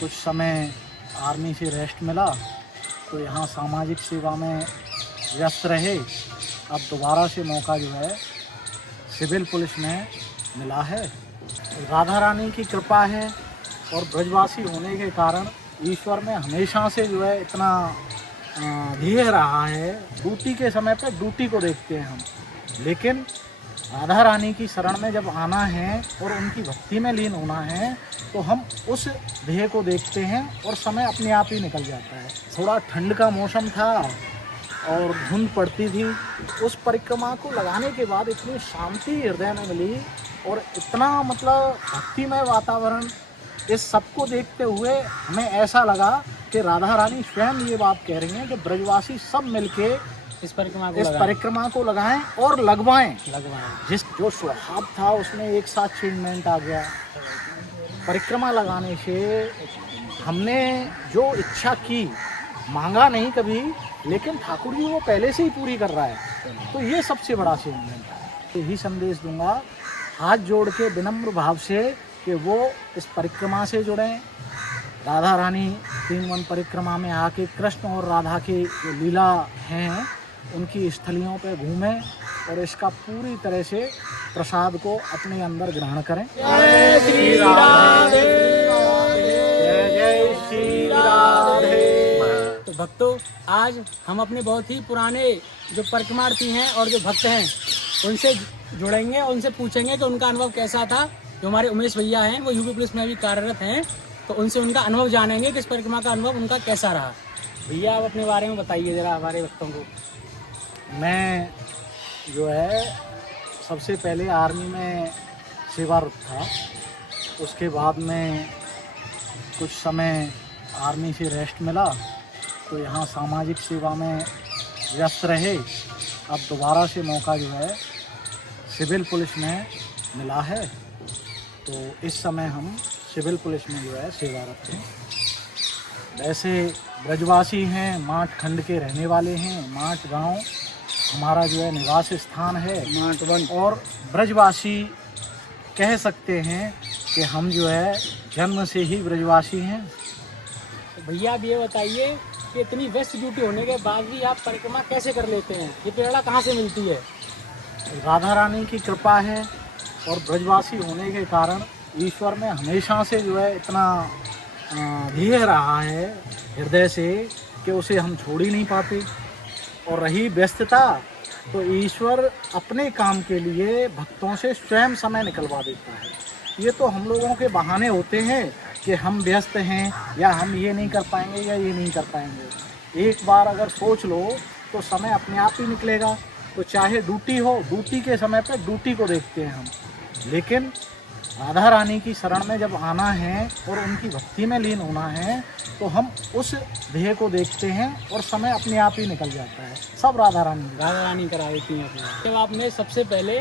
कुछ समय आर्मी से रेस्ट मिला तो यहाँ सामाजिक सेवा में व्यस्त रहे। अब दोबारा से मौका जो है सिविल पुलिस में मिला है। राधा रानी की कृपा है और ब्रजवासी होने के कारण ईश्वर में हमेशा से जो है इतना ध्येय रहा है। ड्यूटी के समय पे ड्यूटी को देखते हैं हम, लेकिन राधा रानी की शरण में जब आना है और उनकी भक्ति में लीन होना है तो हम उस ध्येय को देखते हैं और समय अपने आप ही निकल जाता है। थोड़ा ठंड का मौसम था और धुंध पड़ती थी। उस परिक्रमा को लगाने के बाद इतनी शांति हृदय में मिली और इतना मतलब भक्तिमय वातावरण, इस सबको देखते हुए हमें ऐसा लगा कि राधा रानी स्वयं ये बात कह रही हैं कि ब्रजवासी सब मिलके इस परिक्रमा को लगाएं और लगवाएं। जिस जो स्वभाव था उसमें एक साथ चेंजमेंट आ गया। परिक्रमा लगाने से हमने जो इच्छा की, मांगा नहीं कभी, लेकिन ठाकुर जी वो पहले से ही पूरी कर रहा है, तो ये सबसे बड़ा चेंजमेंट है। यही संदेश दूंगा हाथ जोड़ के विनम्र भाव से कि वो इस परिक्रमा से जुड़ें। राधा रानी 3 वन परिक्रमा में आके कृष्ण और राधा की जो लीला हैं उनकी स्थलियों पे घूमें और इसका पूरी तरह से प्रसाद को अपने अंदर ग्रहण करें। जय श्री राधे, जय जय श्री राधे। तो भक्तों, आज हम अपने बहुत ही पुराने जो परिक्रमार्थी हैं और जो भक्त हैं उनसे जुड़ेंगे और उनसे पूछेंगे कि उनका अनुभव कैसा था। जो हमारे उमेश भैया हैं वो यूपी पुलिस में भी कार्यरत हैं, तो उनसे उनका अनुभव जानेंगे कि इस परिक्रमा का अनुभव उनका कैसा रहा। भैया, आप अपने बारे में बताइए ज़रा हमारे भक्तों को। मैं जो है सबसे पहले आर्मी में सेवारत था। उसके बाद में कुछ समय आर्मी से रेस्ट मिला तो यहाँ सामाजिक सेवा में व्यस्त रहे। अब दोबारा से मौका जो है सिविल पुलिस में मिला है, तो इस समय हम सिविल पुलिस में जो है सेवारत हैं। वैसे ब्रजवासी हैं, माठ खंड के रहने वाले हैं। माठ गांव हमारा जो है निवास स्थान है, माठ वन, और ब्रजवासी कह सकते हैं कि हम जो है जन्म से ही ब्रजवासी हैं। तो भैया, आप ये बताइए कि इतनी व्यस्त ड्यूटी होने के बाद भी आप परिक्रमा कैसे कर लेते हैं? ये प्रेरणा कहाँ से मिलती है? राधा रानी की कृपा है और ब्रजवासी होने के कारण ईश्वर में हमेशा से जो है इतना ध्येय रहा है हृदय से कि उसे हम छोड़ ही नहीं पाते। और रही व्यस्तता तो ईश्वर अपने काम के लिए भक्तों से स्वयं समय निकलवा देता है। ये तो हम लोगों के बहाने होते हैं कि हम व्यस्त हैं या हम ये नहीं कर पाएंगे या ये नहीं कर पाएंगे। एक बार अगर सोच लो तो समय अपने आप ही निकलेगा। तो चाहे ड्यूटी हो, ड्यूटी के समय पे ड्यूटी को देखते हैं हम, लेकिन राधा रानी की शरण में जब आना है और उनकी भक्ति में लीन होना है तो हम उस ध्येय को देखते हैं और समय अपने आप ही निकल जाता है। सब राधा रानी करा देती हैं। जब आपने सबसे पहले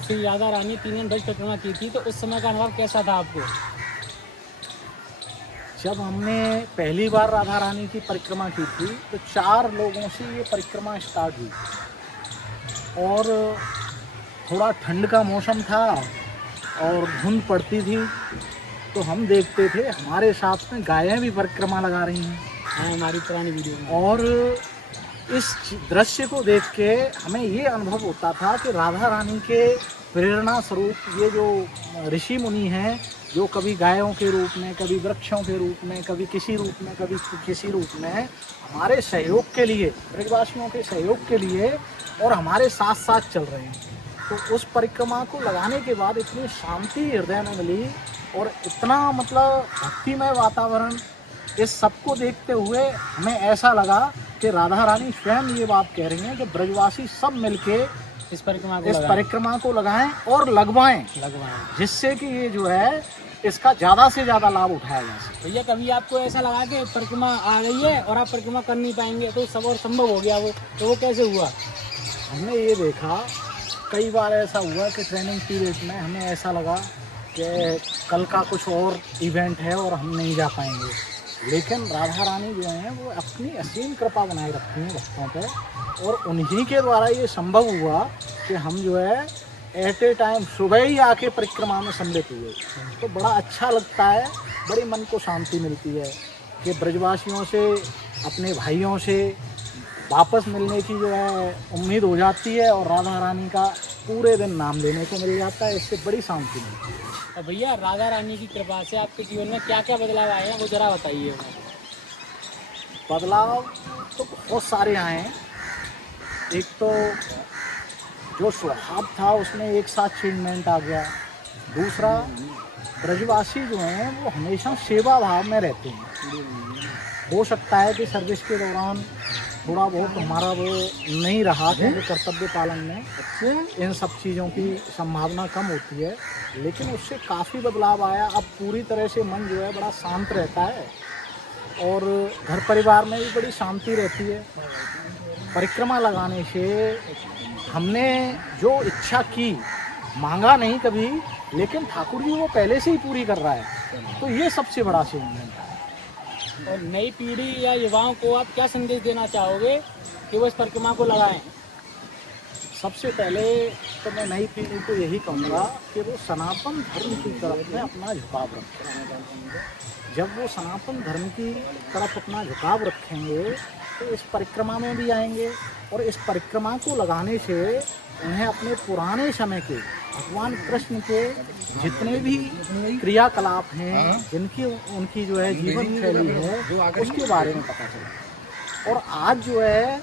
श्री राधा रानी 3 ब्रज परिक्रमा की थी तो उस समय का अनुभव कैसा था आपको? जब हमने पहली बार राधा रानी की परिक्रमा की थी तो 4 लोगों से ये परिक्रमा स्टार्ट हुई और थोड़ा ठंड का मौसम था और धुंध पड़ती थी, तो हम देखते थे हमारे साथ में गायें भी परिक्रमा लगा रही हैं। हाँ, हमारी पुरानी वीडियो में। और इस दृश्य को देख के हमें ये अनुभव होता था कि राधा रानी के प्रेरणा स्वरूप ये जो ऋषि मुनि हैं, जो कभी गायों के रूप में, कभी वृक्षों के रूप में, कभी किसी रूप में, कभी किसी रूप में हमारे सहयोग के लिए, ब्रजवासियों के सहयोग के लिए और हमारे साथ साथ चल रहे हैं। तो उस परिक्रमा को लगाने के बाद इतनी शांति हृदय में मिली और इतना मतलब भक्तिमय वातावरण, इस सबको देखते हुए हमें ऐसा लगा कि राधा रानी स्वयं ये बात कह रही हैं कि ब्रजवासी सब मिलके इस परिक्रमा को लगाएं और लगवाएं, जिससे कि ये जो है इसका ज़्यादा से ज़्यादा लाभ उठाया जा सके। भैया, कभी आपको ऐसा लगा कि परिक्रमा आ गई है और आप परिक्रमा कर नहीं पाएंगे तो सब और संभव हो गया वो कैसे हुआ? हमने ये देखा, कई बार ऐसा हुआ कि ट्रेनिंग पीरियड में हमें ऐसा लगा कि कल का कुछ और इवेंट है और हम नहीं जा पाएंगे, लेकिन राधा रानी जो हैं वो अपनी असीम कृपा बनाए रखती हैं भक्तों पे और उन्हीं के द्वारा ये संभव हुआ कि हम जो है एट ए टाइम सुबह ही आके परिक्रमा में सम्मिलित हुए। तो बड़ा अच्छा लगता है बड़ी मन को शांति मिलती है कि ब्रजवासियों से, अपने भाइयों से वापस मिलने की जो है उम्मीद हो जाती है और राधा रानी का पूरे दिन नाम लेने को मिल जाता है। इससे बड़ी शांति मिलती है। और भैया राधा रानी की कृपा से आपके जीवन में क्या क्या बदलाव आए हैं वो जरा बताइए। बदलाव तो बहुत सारे आए हैं। एक तो जो स्वभाव था उसमें एक साथ चेंजमेंट आ गया। दूसरा, ब्रजवासी जो हैं वो हमेशा सेवा भाव में रहते हैं। हो सकता है कि सर्विस के दौरान थोड़ा बहुत हमारा वो नहीं रहा, क्योंकि कर्तव्य पालन में इन सब चीज़ों की संभावना कम होती है, लेकिन उससे काफ़ी बदलाव आया। अब पूरी तरह से मन जो है बड़ा शांत रहता है और घर परिवार में भी बड़ी शांति रहती है। परिक्रमा लगाने से हमने जो इच्छा की, मांगा नहीं कभी, लेकिन ठाकुर जी वो पहले से ही पूरी कर रहा है, तो ये सबसे बड़ा अचीवमेंट है। और नई पीढ़ी या युवाओं को आप क्या संदेश देना चाहोगे कि वो इस परिक्रमा को लगाएं? सबसे पहले तो मैं नई पीढ़ी को यही कहूँगा कि वो सनातन धर्म की तरफ में अपना झुकाव रखें। जब वो सनातन धर्म की तरफ अपना झुकाव रखेंगे तो इस परिक्रमा में भी आएंगे और इस परिक्रमा को लगाने से उन्हें अपने पुराने समय के भगवान कृष्ण के जितने भी क्रियाकलाप हैं, जिनकी उनकी जो है जीवन शैली है, उसके बारे में पता चला। और आज जो है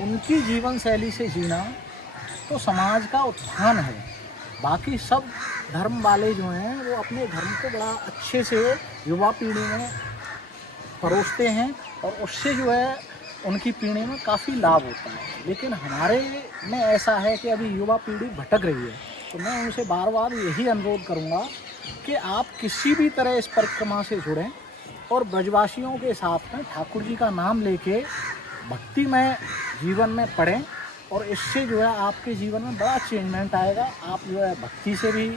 उनकी जीवन शैली से जीना तो समाज का उत्थान है। बाकी सब धर्म वाले जो हैं वो अपने धर्म को बड़ा अच्छे से युवा पीढ़ी में परोसते हैं और उससे जो है उनकी पीढ़ी में काफ़ी लाभ होता है। लेकिन हमारे में ऐसा है कि अभी युवा पीढ़ी भटक रही है, तो मैं उनसे बार बार यही अनुरोध करूंगा कि आप किसी भी तरह इस परिक्रमा से जुड़ें और ब्रजवासियों के साथ में ठाकुर जी का नाम लेके भक्तिमय जीवन में पढ़ें और इससे जो है आपके जीवन में बड़ा चेंजमेंट आएगा। आप जो है भक्ति से भी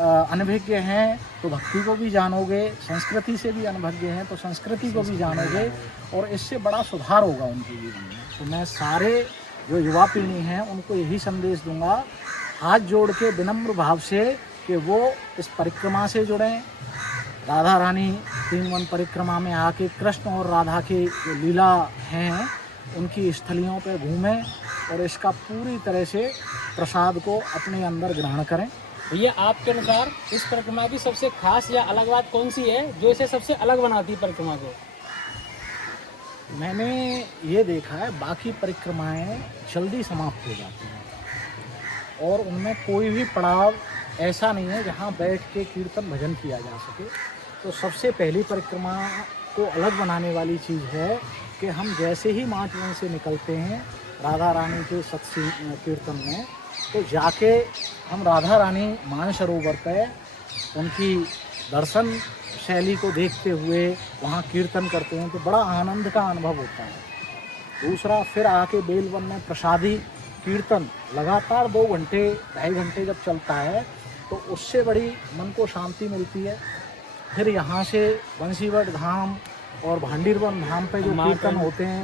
अनभिज्ञ हैं तो भक्ति को भी जानोगे, संस्कृति से भी अनभिज्ञ हैं तो संस्कृति को भी जानोगे और इससे बड़ा सुधार होगा उनके जीवन में। तो मैं सारे जो युवा पीढ़ी हैं उनको यही संदेश दूंगा, हाथ जोड़ के विनम्र भाव से, कि वो इस परिक्रमा से जुड़ें। राधा रानी 3 वन परिक्रमा में आके कृष्ण और राधा की जो लीला हैं उनकी स्थलियों पर घूमें और इसका पूरी तरह से प्रसाद को अपने अंदर ग्रहण करें। भैया आपके अनुसार इस परिक्रमा की सबसे खास या अलग बात कौन सी है जो इसे सबसे अलग बनाती है परिक्रमा को? मैंने ये देखा है बाकी परिक्रमाएं जल्दी समाप्त हो जाती हैं और उनमें कोई भी पड़ाव ऐसा नहीं है जहाँ बैठ के कीर्तन भजन किया जा सके। तो सबसे पहली परिक्रमा को अलग बनाने वाली चीज़ है कि हम जैसे ही माटवन से निकलते हैं राधा रानी के सत्संग कीर्तन में, तो जाके हम राधा रानी मानसरोवर पे उनकी दर्शन शैली को देखते हुए वहाँ कीर्तन करते हैं, तो बड़ा आनंद का अनुभव होता है। दूसरा, फिर आके बेलवन में प्रसादी कीर्तन लगातार 2 घंटे 2.5 घंटे जब चलता है तो उससे बड़ी मन को शांति मिलती है। फिर यहाँ से बंसीवट धाम और भांडीरवन धाम पे जो कीर्तन होते हैं,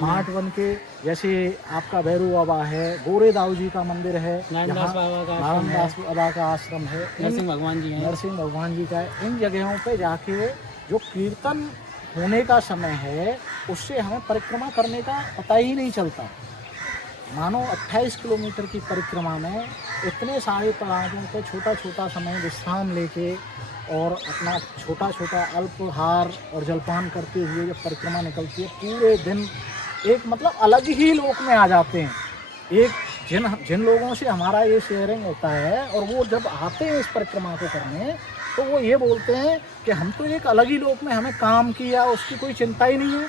माटवन के, जैसे आपका भैरू बाबा है, गोरे दाऊ जी का मंदिर है, नारायणदास बाबा का आश्रम है, नरसिंह भगवान जी हैं, नरसिंह भगवान जी का है। इन जगहों पे जाके जो कीर्तन होने का समय है उससे हमें परिक्रमा करने का पता ही नहीं चलता। मानो 28 किलोमीटर की परिक्रमा में इतने सारे पड़ावों पे छोटा छोटा समय विश्राम लेके और अपना छोटा छोटा अल्पहार और जलपान करते हुए जब परिक्रमा निकलती है, पूरे दिन एक मतलब अलग ही लोक में आ जाते हैं। एक जिन लोगों से हमारा ये शेयरिंग होता है और वो जब आते हैं इस परिक्रमा को करने तो वो ये बोलते हैं कि हम तो एक अलग ही लोक में, हमें काम किया उसकी कोई चिंता ही नहीं है।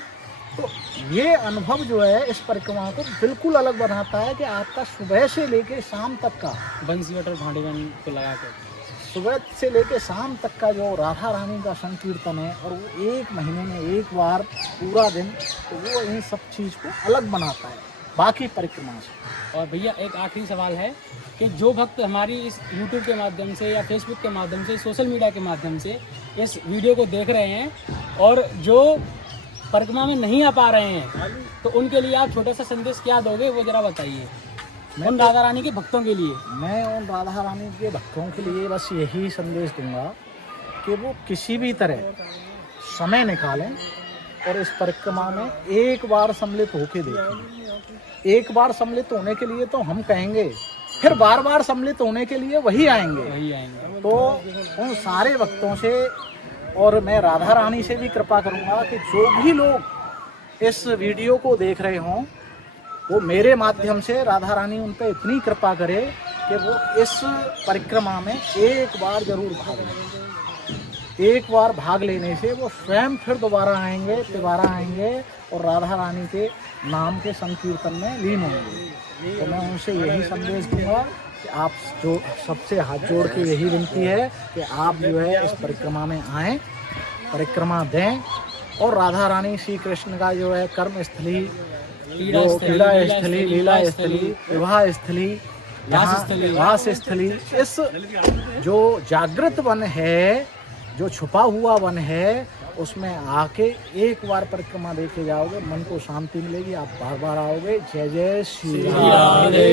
तो ये अनुभव जो है इस परिक्रमा को बिल्कुल अलग बनाता है कि आपका सुबह से लेके शाम तक का बंसीवट और भांडीवन को लगा कर सुबह से लेके शाम तक का जो राधा रानी का संकीर्तन है और वो 1 महीने में एक बार पूरा दिन, तो वो इन सब चीज़ को अलग बनाता है बाकी परिक्रमा से। और भैया एक आखिरी सवाल है कि जो भक्त हमारी इस YouTube के माध्यम से या Facebook के माध्यम से, सोशल मीडिया के माध्यम से इस वीडियो को देख रहे हैं और जो परिक्रमा में नहीं आ पा रहे हैं, तो उनके लिए आप छोटा सा संदेश क्या दोगे वो जरा बताइए, उन राधा रानी के भक्तों के लिए। मैं उन राधा रानी के भक्तों के लिए बस यही संदेश दूंगा कि वो किसी भी तरह समय निकालें और इस परिक्रमा में एक बार सम्मिलित होके देखें। एक बार सम्मिलित होने के लिए तो हम कहेंगे, फिर बार बार सम्मिलित होने के लिए वही आएंगे। तो उन सारे भक्तों से और मैं राधा रानी से भी कृपा करूंगा कि जो भी लोग इस वीडियो को देख रहे हों, वो मेरे माध्यम से राधा रानी उन पर इतनी कृपा करे कि वो इस परिक्रमा में एक बार जरूर भाग लें। एक बार भाग लेने से वो स्वयं फिर दोबारा आएंगे और राधा रानी के नाम के संकीर्तन में लीन होंगे। तो मैं उनसे यही संदेश दूंगा कि आप जो सबसे हाथ जोड़ के यही विनती है कि आप जो है इस परिक्रमा में आएँ, परिक्रमा दें और राधा रानी श्री कृष्ण का जो है कर्म स्थली, जो क्रीड़ा स्थली, लीला स्थली, विवाह स्थली, वास स्थली, इस जो जागृत वन है, जो छुपा हुआ वन है, उसमें आके एक बार परिक्रमा देखे जाओगे, मन को शांति मिलेगी, आप बार बार आओगे। जय जय श्री राधे,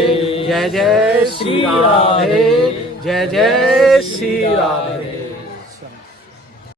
जय जय श्री राधे, जय जय श्री राधे।